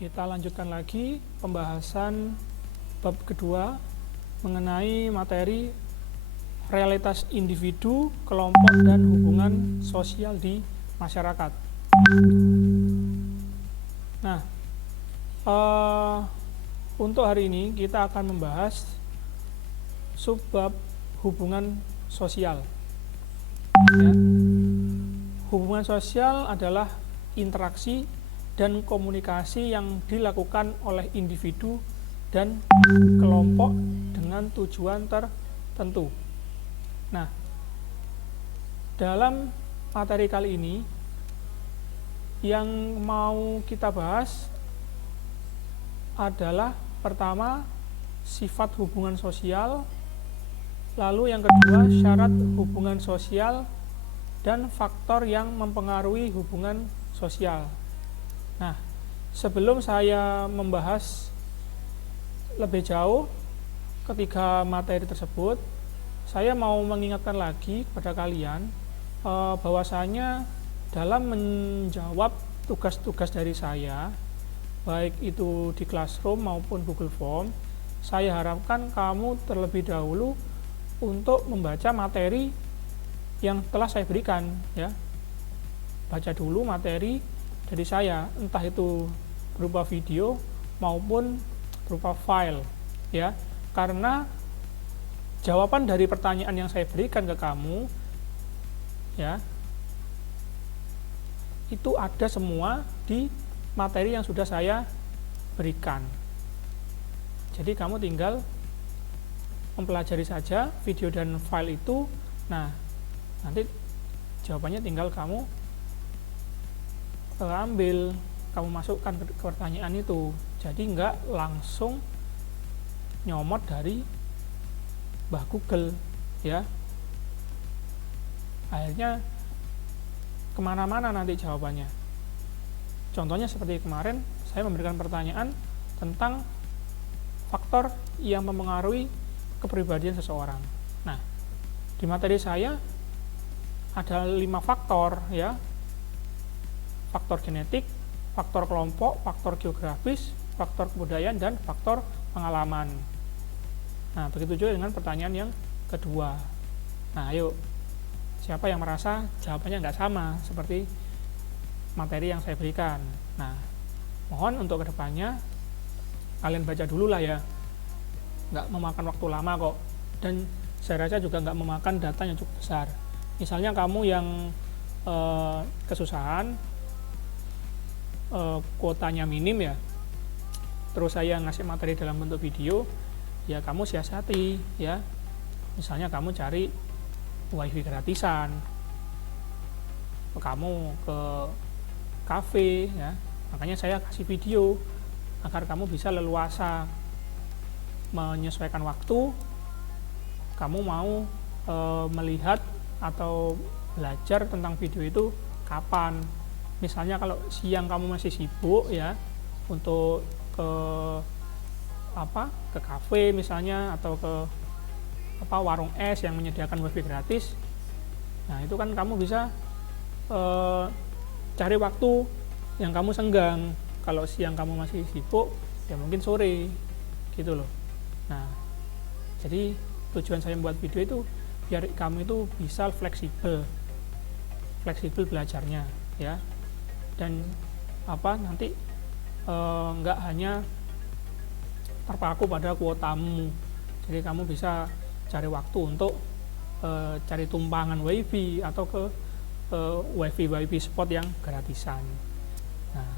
kita lanjutkan lagi pembahasan bab kedua mengenai materi realitas individu, kelompok, dan hubungan sosial di masyarakat. Nah, untuk hari ini kita akan membahas subbab hubungan sosial. Ya. Hubungan sosial adalah interaksi dan komunikasi yang dilakukan oleh individu dan kelompok dengan tujuan tertentu. Nah, dalam materi kali ini yang mau kita bahas adalah pertama sifat hubungan sosial, lalu yang kedua syarat hubungan sosial dan faktor yang mempengaruhi hubungan sosial. Nah, sebelum saya membahas lebih jauh ketiga materi tersebut, saya mau mengingatkan lagi kepada kalian bahwasanya dalam menjawab tugas-tugas dari saya, baik itu di Classroom maupun Google Form, saya harapkan kamu terlebih dahulu untuk membaca materi yang telah saya berikan, ya. Baca dulu materi dari saya, entah itu berupa video maupun berupa file, ya. Karena jawaban dari pertanyaan yang saya berikan ke kamu, ya, itu ada semua di materi yang sudah saya berikan. Jadi kamu tinggal mempelajari saja video dan file itu. Nah, nanti jawabannya tinggal kamu ambil, kamu masukkan ke pertanyaan itu. Jadi enggak langsung nyomot dari Mbah Google, ya. Akhirnya kemana-mana nanti jawabannya. Contohnya seperti kemarin saya memberikan pertanyaan tentang faktor yang mempengaruhi kepribadian seseorang. Nah, di materi saya ada 5 faktor, ya. Faktor genetik, faktor kelompok, faktor geografis, faktor kebudayaan, dan faktor pengalaman. Nah, begitu juga dengan pertanyaan yang kedua. Nah, ayo, siapa yang merasa jawabannya nggak sama seperti materi yang saya berikan? Nah, mohon untuk kedepannya kalian baca dulu lah, ya. Nggak memakan waktu lama kok, dan saya rasa juga nggak memakan data yang cukup besar. Misalnya kamu yang kesusahan, kuotanya minim, ya, terus saya ngasih materi dalam bentuk video, ya kamu siasati, ya. Misalnya kamu cari wifi gratisan, kamu ke kafe, ya, makanya saya kasih video agar kamu bisa leluasa menyesuaikan waktu. Kamu mau melihat atau belajar tentang video itu kapan. Misalnya kalau siang kamu masih sibuk, ya, untuk ke kafe misalnya, atau ke warung es yang menyediakan wifi gratis. Nah, itu kan kamu bisa cari waktu yang kamu senggang. Kalau siang kamu masih sibuk, ya mungkin sore, gitu loh. Nah, jadi tujuan saya membuat video itu biar kamu itu bisa fleksibel belajarnya, ya. Dan nanti nggak hanya terpaku pada kuotamu. Jadi kamu bisa cari waktu untuk cari tumpangan wifi atau ke wifi spot yang gratisan. Nah,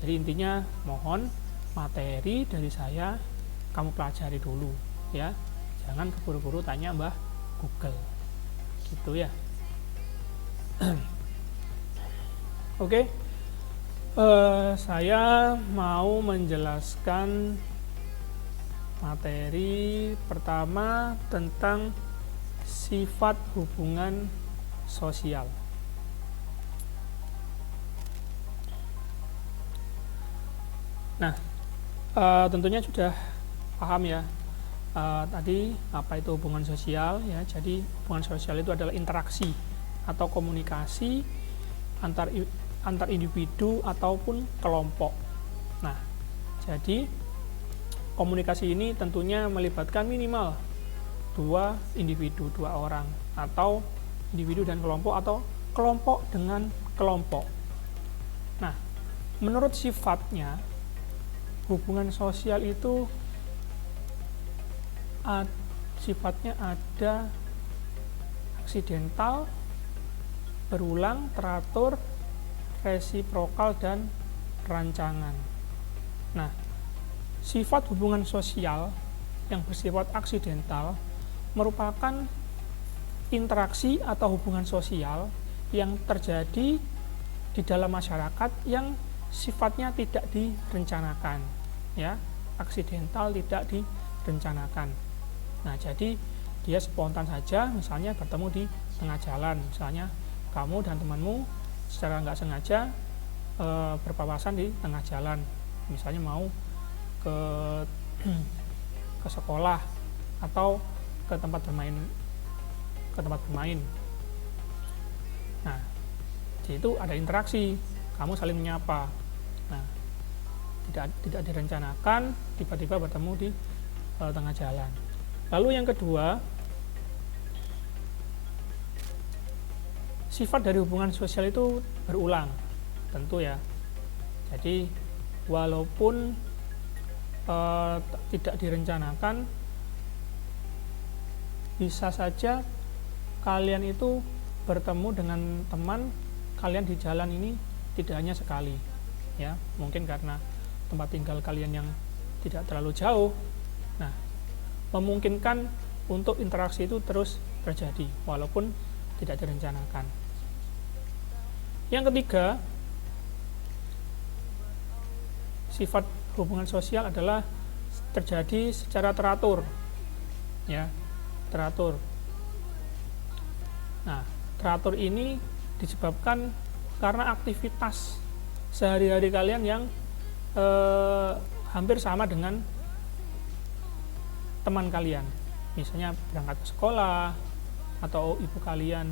jadi intinya mohon materi dari saya kamu pelajari dulu, ya. Jangan keburu-buru tanya Mbah Google, gitu, ya. Oke, saya mau menjelaskan materi pertama tentang sifat hubungan sosial. Nah, tentunya sudah paham, ya, tadi apa itu hubungan sosial, ya. Jadi hubungan sosial itu adalah interaksi atau komunikasi antar individu ataupun kelompok. Nah, Jadi komunikasi ini tentunya melibatkan minimal 2 individu, 2 orang, atau individu dan kelompok, atau kelompok dengan kelompok. Nah, menurut sifatnya, hubungan sosial itu sifatnya ada aksidental, berulang, teratur, resiprokal, dan rancangan. Nah, sifat hubungan sosial yang bersifat aksidental merupakan interaksi atau hubungan sosial yang terjadi di dalam masyarakat yang sifatnya tidak direncanakan, ya, aksidental, tidak direncanakan. Nah, jadi dia spontan saja, misalnya bertemu di tengah jalan, misalnya kamu dan temanmu secara nggak sengaja berpapasan di tengah jalan, misalnya mau ke sekolah atau ke tempat bermain. Nah, di situ ada interaksi, kamu saling menyapa. Nah, tidak direncanakan, tiba-tiba bertemu di tengah jalan. Lalu yang kedua, sifat dari hubungan sosial itu berulang, tentu ya. Jadi walaupun tidak direncanakan, bisa saja kalian itu bertemu dengan teman kalian di jalan ini tidak hanya sekali, ya, mungkin karena tempat tinggal kalian yang tidak terlalu jauh. Nah, memungkinkan untuk interaksi itu terus terjadi walaupun tidak direncanakan. Yang ketiga, sifat hubungan sosial adalah terjadi secara teratur, ya, teratur. Nah, teratur ini disebabkan karena aktivitas sehari-hari kalian yang hampir sama dengan teman kalian, misalnya berangkat ke sekolah, atau ibu kalian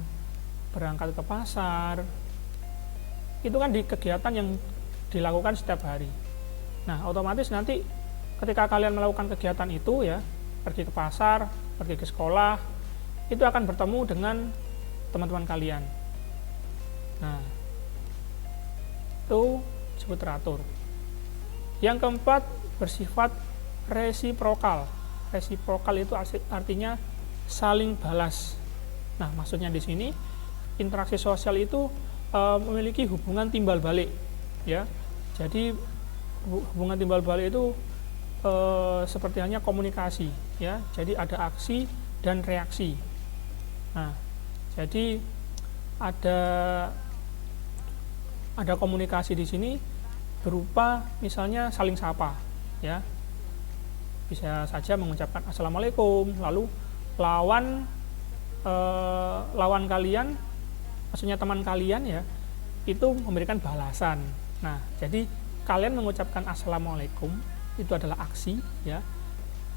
berangkat ke pasar. Itu kan di kegiatan yang dilakukan setiap hari. Nah, otomatis nanti ketika kalian melakukan kegiatan itu, ya, pergi ke pasar, pergi ke sekolah, itu akan bertemu dengan teman-teman kalian. Nah, itu disebut teratur. Yang keempat, bersifat resiprokal. Resiprokal itu artinya saling balas. Nah, maksudnya di sini interaksi sosial itu memiliki hubungan timbal balik, ya. Jadi hubungan timbal balik itu seperti hanya komunikasi, ya. Jadi ada aksi dan reaksi. Nah, jadi ada komunikasi di sini berupa misalnya saling sapa, ya. Bisa saja mengucapkan assalamualaikum, lalu lawan kalian, maksudnya teman kalian, ya, itu memberikan balasan. Nah, jadi kalian mengucapkan assalamualaikum itu adalah aksi, ya.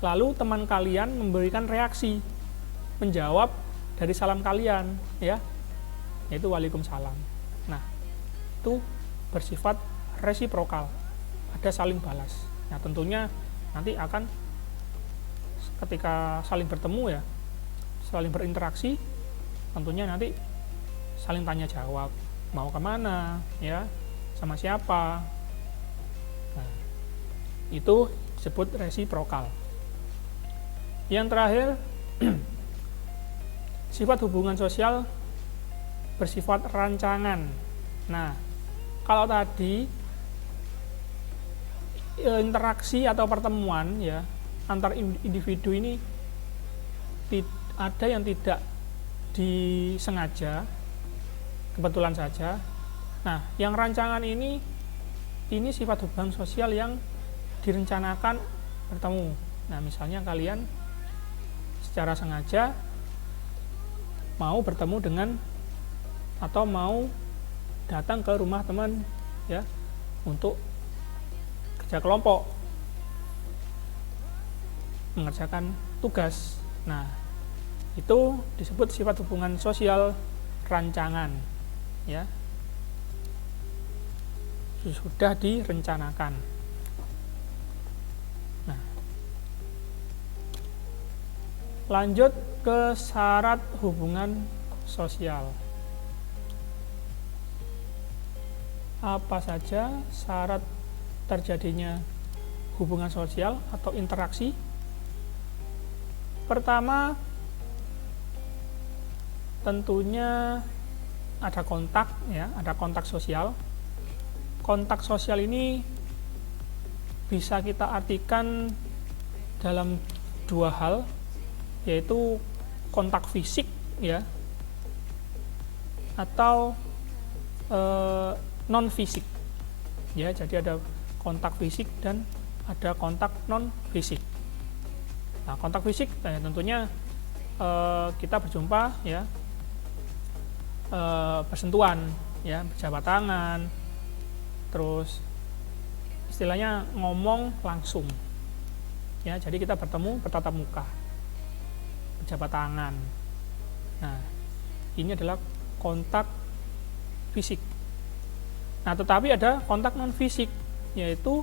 Lalu teman kalian memberikan reaksi, menjawab dari salam kalian, ya, yaitu waalaikumsalam. Nah, itu bersifat resiprokal, ada saling balas. Nah, tentunya nanti akan ketika saling bertemu, ya, saling berinteraksi, tentunya nanti saling tanya jawab, mau kemana, ya, sama siapa. Nah, itu disebut resiprokal. Yang terakhir, sifat hubungan sosial bersifat rancangan. Nah, kalau tadi interaksi atau pertemuan, ya, antar individu ini ada yang tidak disengaja, kebetulan saja. Nah, yang rancangan ini sifat hubungan sosial yang direncanakan bertemu. Nah, misalnya kalian secara sengaja mau bertemu dengan atau mau datang ke rumah teman, ya, untuk kerja kelompok, mengerjakan tugas. Nah, itu disebut sifat hubungan sosial rancangan, ya, sudah direncanakan. Lanjut ke syarat hubungan sosial. Apa saja syarat terjadinya hubungan sosial atau interaksi? Pertama, tentunya ada kontak, ya, ada kontak sosial. Kontak sosial ini bisa kita artikan dalam dua hal, yaitu kontak fisik, ya, atau non fisik, ya. Jadi ada kontak fisik dan ada kontak non fisik. Nah, kontak fisik tentunya kita berjumpa, ya, bersentuhan, ya, berjabat tangan, terus istilahnya ngomong langsung, ya. Jadi kita bertemu bertatap muka, berjabat tangan. Nah, ini adalah kontak fisik. Nah, tetapi ada kontak non fisik, yaitu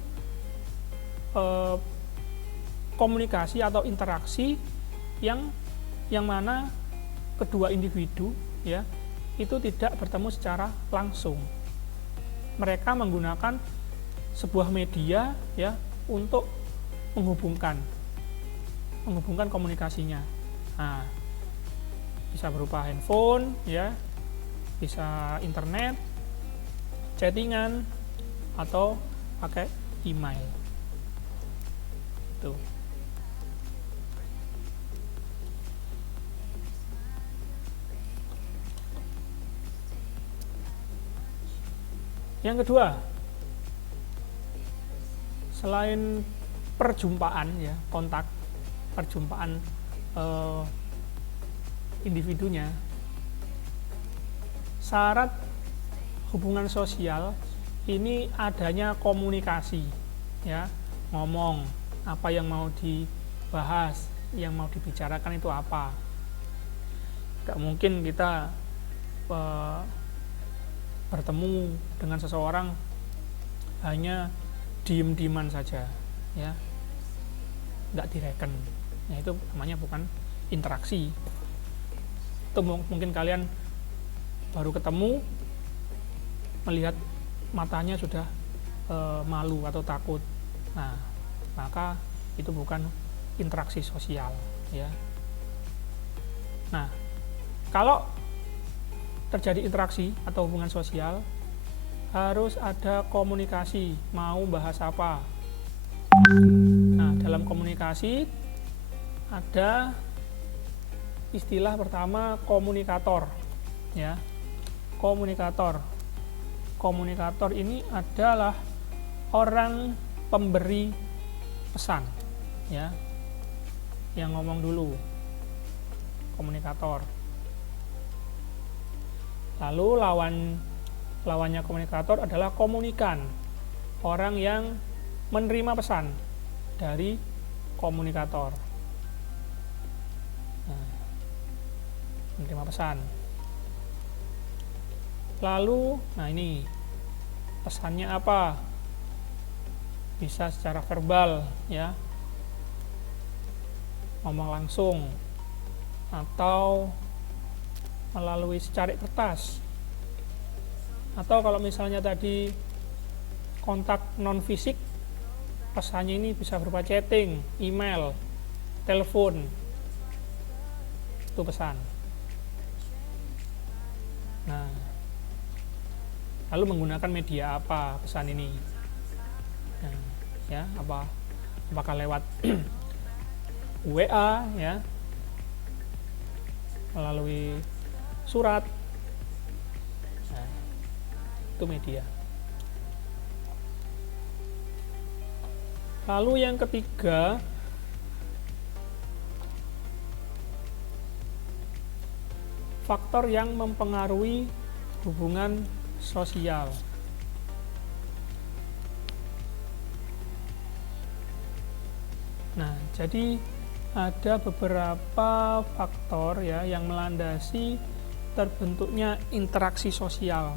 komunikasi atau interaksi yang mana kedua individu, ya, itu tidak bertemu secara langsung. Mereka menggunakan sebuah media, ya, untuk menghubungkan komunikasinya. Nah, bisa berupa handphone, ya, bisa internet, chattingan, atau pakai email. Tuh. Yang kedua, selain perjumpaan, ya, kontak, perjumpaan individunya, syarat hubungan sosial ini adanya komunikasi, ya, ngomong apa yang mau dibahas, yang mau dibicarakan itu apa. Tidak mungkin kita bertemu dengan seseorang hanya diem-dieman saja, ya, nggak direken. Nah, itu namanya bukan interaksi. Itu mungkin kalian baru ketemu, melihat matanya sudah malu atau takut. Nah, maka itu bukan interaksi sosial, ya. Nah, kalau terjadi interaksi atau hubungan sosial, harus ada komunikasi, mau bahas apa. Nah, dalam komunikasi ada istilah pertama, komunikator, ya. Komunikator ini adalah orang pemberi pesan, ya, yang ngomong dulu, komunikator. Lalu lawannya komunikator adalah komunikan, orang yang menerima pesan dari komunikator. Nah, menerima pesan. Lalu, nah ini pesannya apa? Bisa secara verbal, ya, ngomong langsung, atau melalui secari kertas, atau kalau misalnya tadi kontak non fisik, pesannya ini bisa berupa chatting, email, telepon. Itu pesan. Nah, lalu menggunakan media apa pesan ini? Nah, ya, apakah lewat WA, ya, melalui surat. Nah, itu media. Lalu yang ketiga, faktor yang mempengaruhi hubungan sosial. Nah, jadi ada beberapa faktor, ya, yang melandasi terbentuknya interaksi sosial.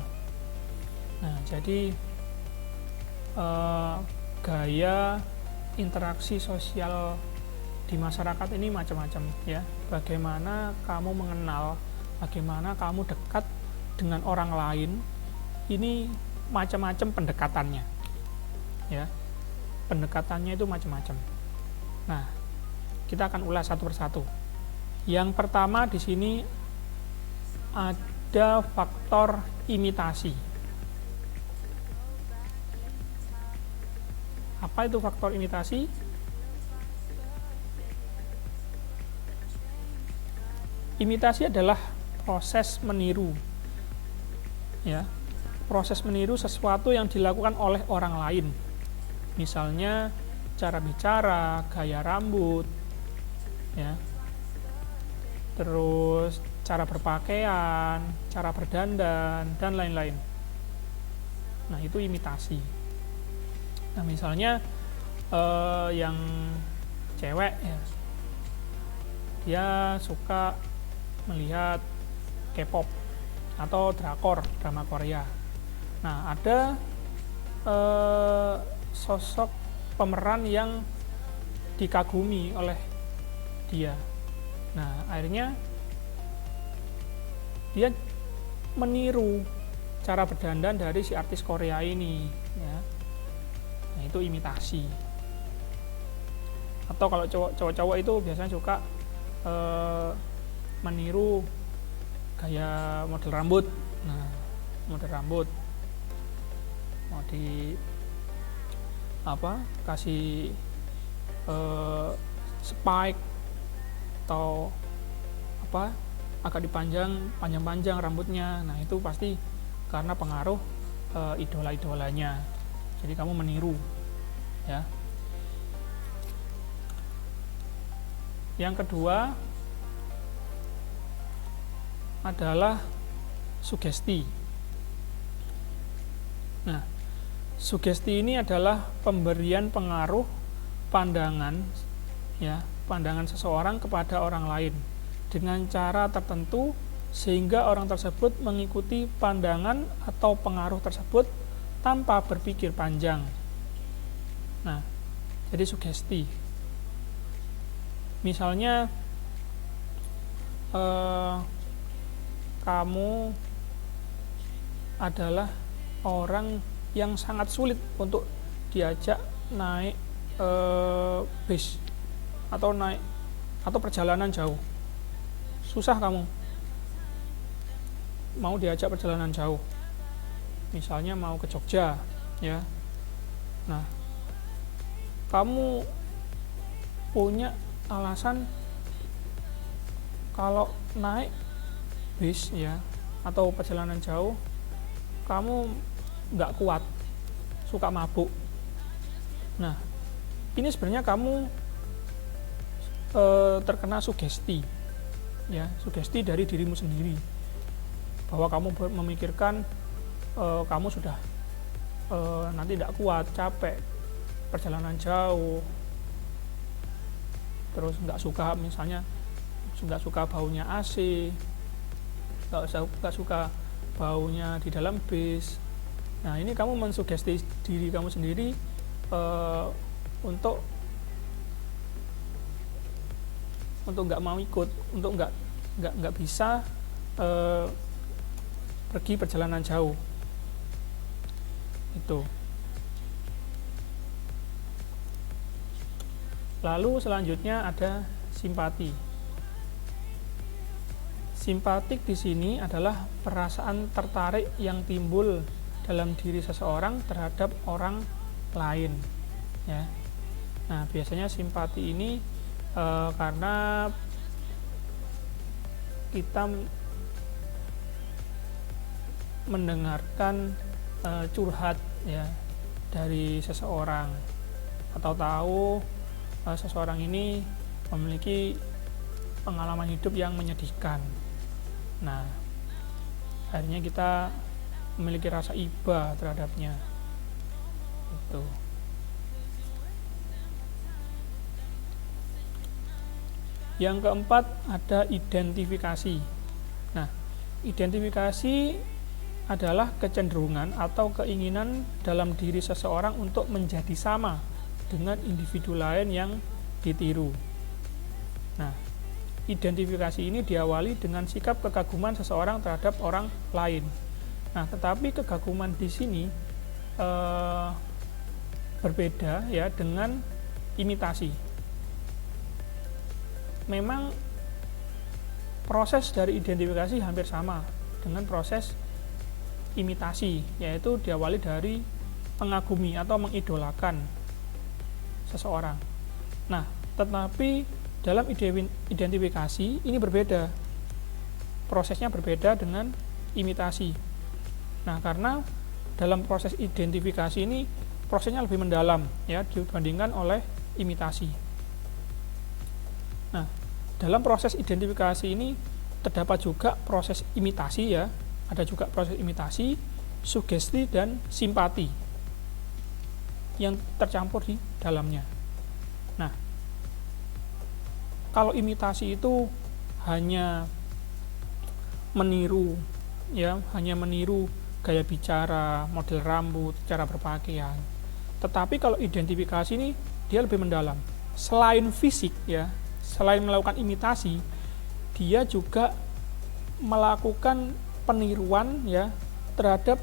Nah, jadi gaya interaksi sosial di masyarakat ini macam-macam ya. Bagaimana kamu mengenal, bagaimana kamu dekat dengan orang lain, ini macam-macam pendekatannya ya. Pendekatannya itu macam-macam. Nah, kita akan ulas satu persatu. Yang pertama di sini ada faktor imitasi. Apa itu faktor imitasi? Imitasi adalah proses meniru. Ya. Proses meniru sesuatu yang dilakukan oleh orang lain. Misalnya cara bicara, gaya rambut, ya. Terus cara berpakaian, cara berdandan, dan lain-lain. Nah, itu imitasi. Nah, misalnya yang cewek ya, dia suka melihat K-pop atau drakor, drama Korea. Nah, ada sosok pemeran yang dikagumi oleh dia. Nah, akhirnya dia meniru cara berdandan dari si artis Korea ini ya. Nah, itu imitasi. Atau kalau cowok-cowok itu biasanya suka meniru gaya model rambut. Nah, model rambut mau di kasih spike atau agak panjang rambutnya. Nah, itu pasti karena pengaruh idola-idolanya. Jadi kamu meniru ya. Yang kedua adalah sugesti. Nah, sugesti ini adalah pemberian pengaruh pandangan ya, pandangan seseorang kepada orang lain dengan cara tertentu sehingga orang tersebut mengikuti pandangan atau pengaruh tersebut tanpa berpikir panjang. Nah, jadi sugesti. Misalnya kamu adalah orang yang sangat sulit untuk diajak naik bis atau perjalanan jauh. Susah kamu mau diajak perjalanan jauh. Misalnya mau ke Jogja ya. Nah, kamu punya alasan kalau naik bis ya atau perjalanan jauh kamu nggak kuat, suka mabuk. Nah, ini sebenarnya kamu terkena sugesti ya, sugesti dari dirimu sendiri bahwa kamu memikirkan kamu sudah nanti tidak kuat, capek perjalanan jauh, terus nggak suka, misalnya nggak suka baunya AC, nggak suka baunya di dalam bis. Nah, ini kamu mensugesti diri kamu sendiri untuk nggak mau ikut, untuk nggak bisa pergi perjalanan jauh. Itu. Lalu selanjutnya ada simpati. Simpatik di sini adalah perasaan tertarik yang timbul dalam diri seseorang terhadap orang lain ya. Nah, biasanya simpati ini karena kita mendengarkan curhat ya dari seseorang atau tahu seseorang ini memiliki pengalaman hidup yang menyedihkan. Nah, akhirnya kita memiliki rasa iba terhadapnya. Itu. Yang keempat ada identifikasi. Nah, identifikasi adalah kecenderungan atau keinginan dalam diri seseorang untuk menjadi sama dengan individu lain yang ditiru. Nah, identifikasi ini diawali dengan sikap kekaguman seseorang terhadap orang lain. Nah, tetapi kekaguman di sini berbeda ya dengan imitasi. Memang proses dari identifikasi hampir sama dengan proses imitasi, yaitu diawali dari mengagumi atau mengidolakan seseorang. Nah, tetapi dalam identifikasi ini berbeda. Prosesnya berbeda dengan imitasi. Nah, karena dalam proses identifikasi ini prosesnya lebih mendalam ya dibandingkan oleh imitasi. Nah, dalam proses identifikasi ini terdapat juga proses imitasi ya. Ada juga proses imitasi, sugesti dan simpati yang tercampur di dalamnya. Nah, kalau imitasi itu hanya meniru ya, hanya meniru gaya bicara, model rambut, cara berpakaian. Tetapi kalau identifikasi ini dia lebih mendalam. Selain fisik ya, selain melakukan imitasi, dia juga melakukan peniruan ya terhadap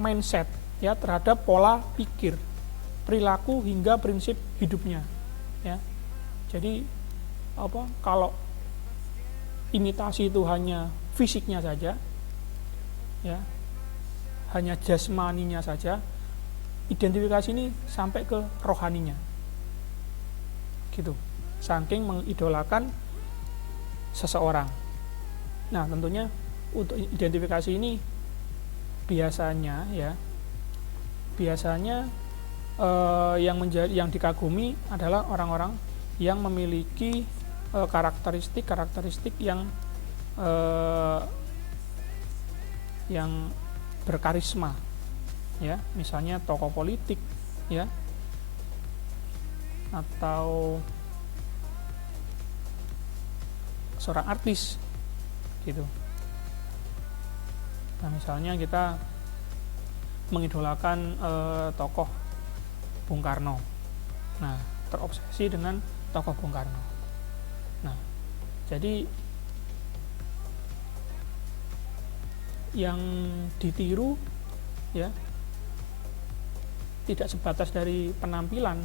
mindset ya, terhadap pola pikir, perilaku hingga prinsip hidupnya ya. Jadi kalau imitasi itu hanya fisiknya saja ya, hanya jasmaninya saja, identifikasi ini sampai ke rohaninya gitu, saking mengidolakan seseorang. Nah, tentunya untuk identifikasi ini biasanya yang dikagumi adalah orang-orang yang memiliki karakteristik yang berkarisma ya, misalnya tokoh politik ya, atau seorang artis gitu. Nah, misalnya kita mengidolakan tokoh Bung Karno. Nah, terobsesi dengan tokoh Bung Karno. Nah, jadi yang ditiru ya tidak sebatas dari penampilan,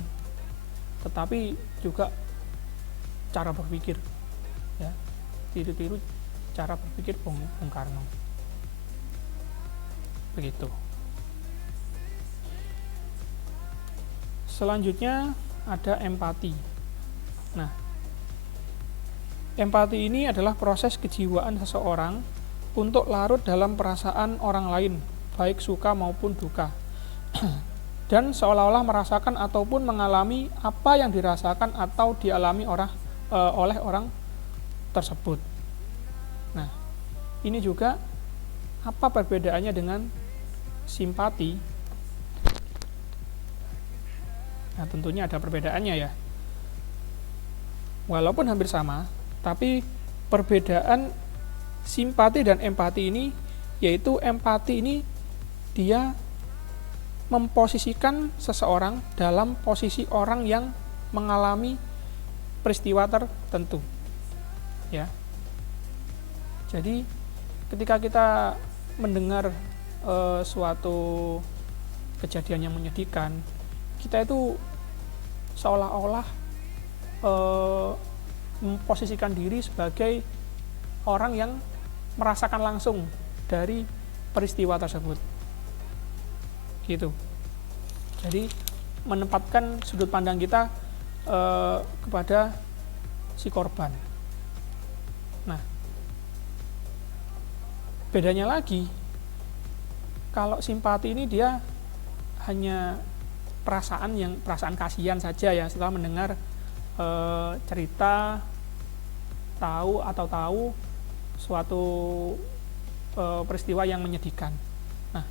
tetapi juga cara berpikir ya, tiru cara berpikir Bung Karno begitu. Selanjutnya ada empati. Nah, empati ini adalah proses kejiwaan seseorang untuk larut dalam perasaan orang lain, baik suka maupun duka, dan seolah-olah merasakan ataupun mengalami apa yang dirasakan atau dialami oleh orang tersebut. Nah, ini juga apa perbedaannya dengan simpati? Nah, tentunya ada perbedaannya ya. Walaupun hampir sama, tapi perbedaan simpati dan empati ini, yaitu empati ini dia memposisikan seseorang dalam posisi orang yang mengalami peristiwa tertentu ya. Jadi ketika kita mendengar suatu kejadian yang menyedihkan, kita itu seolah-olah memposisikan diri sebagai orang yang merasakan langsung dari peristiwa tersebut gitu. Jadi menempatkan sudut pandang kita kepada si korban. Nah, bedanya lagi, kalau simpati ini dia hanya perasaan kasihan saja ya, setelah mendengar cerita, tahu suatu peristiwa yang menyedihkan. Nah,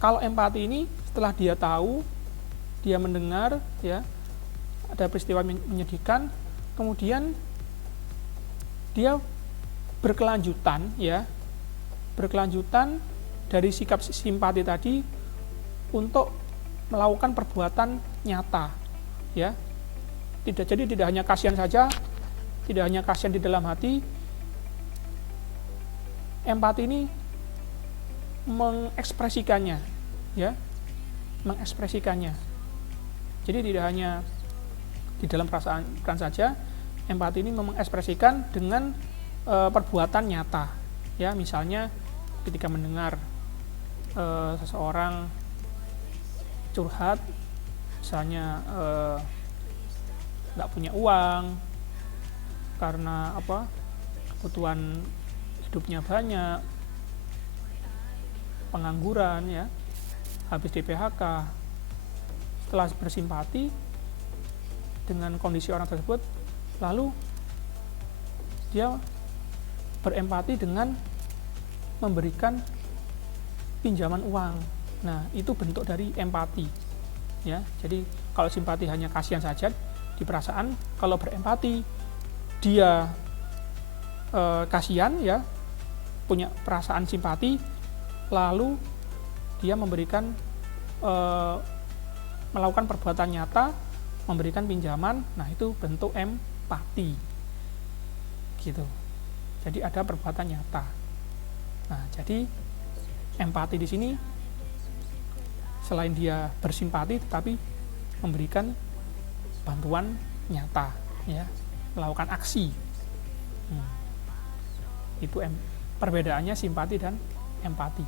kalau empati ini setelah dia tahu, dia mendengar ya ada peristiwa menyedihkan, kemudian dia berkelanjutan dari sikap simpati tadi untuk melakukan perbuatan nyata ya. Tidak hanya kasihan saja, tidak hanya kasihan di dalam hati, empati ini mengekspresikannya, ya, mengekspresikannya. Jadi tidak hanya di dalam perasaan saja, empati ini mengekspresikan dengan perbuatan nyata, ya, misalnya ketika mendengar seseorang curhat, misalnya nggak punya uang karena kebutuhan hidupnya banyak, pengangguran, ya, habis di PHK. Setelah bersimpati dengan kondisi orang tersebut, lalu dia berempati dengan memberikan pinjaman uang. Nah, itu bentuk dari empati, ya. Jadi kalau simpati hanya kasihan saja di perasaan, kalau berempati dia kasihan, ya, punya perasaan simpati, lalu dia memberikan melakukan perbuatan nyata, memberikan pinjaman. Nah, itu bentuk empati, gitu. Jadi ada perbuatan nyata. Nah, jadi empati di sini selain dia bersimpati, tetapi memberikan bantuan nyata, ya, melakukan aksi. Itu perbedaannya simpati dan empati.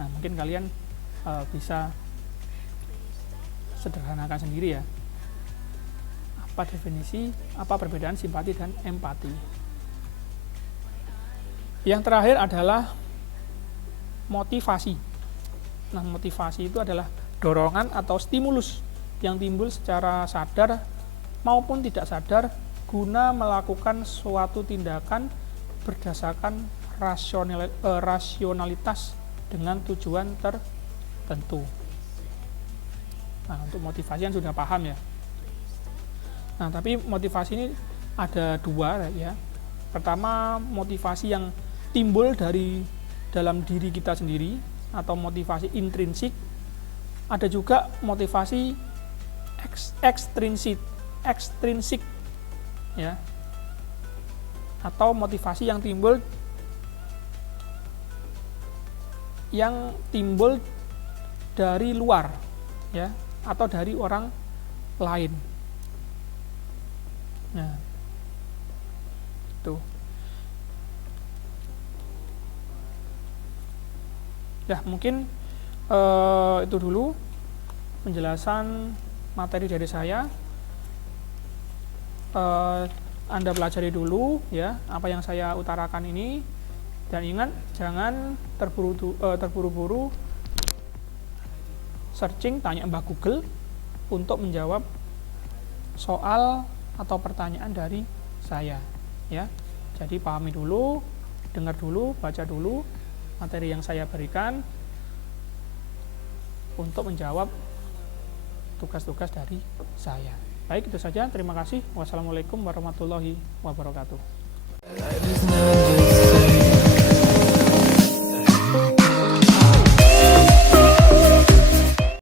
Nah, mungkin kalian bisa sederhanakan sendiri, ya, apa perbedaan simpati dan empati. Yang terakhir adalah motivasi. Nah, motivasi itu adalah dorongan atau stimulus yang timbul secara sadar maupun tidak sadar guna melakukan suatu tindakan berdasarkan rasionalitas dengan tujuan tertentu. Nah, untuk motivasi yang sudah paham, ya. Nah, tapi motivasi ini ada dua, ya. Pertama, motivasi yang timbul dari dalam diri kita sendiri atau motivasi intrinsik. Ada juga motivasi ekstrinsik, ya, atau motivasi yang timbul dari luar, ya, atau dari orang lain. Nah, itu. Ya, mungkin itu dulu penjelasan materi dari saya. Anda pelajari dulu, ya, apa yang saya utarakan ini, dan ingat jangan terburu-buru searching, tanya Mbah Google untuk menjawab soal atau pertanyaan dari saya, ya. Jadi pahami dulu, dengar dulu, baca dulu materi yang saya berikan untuk menjawab tugas-tugas dari saya. Baik, itu saja. Terima kasih. Wassalamualaikum warahmatullahi wabarakatuh.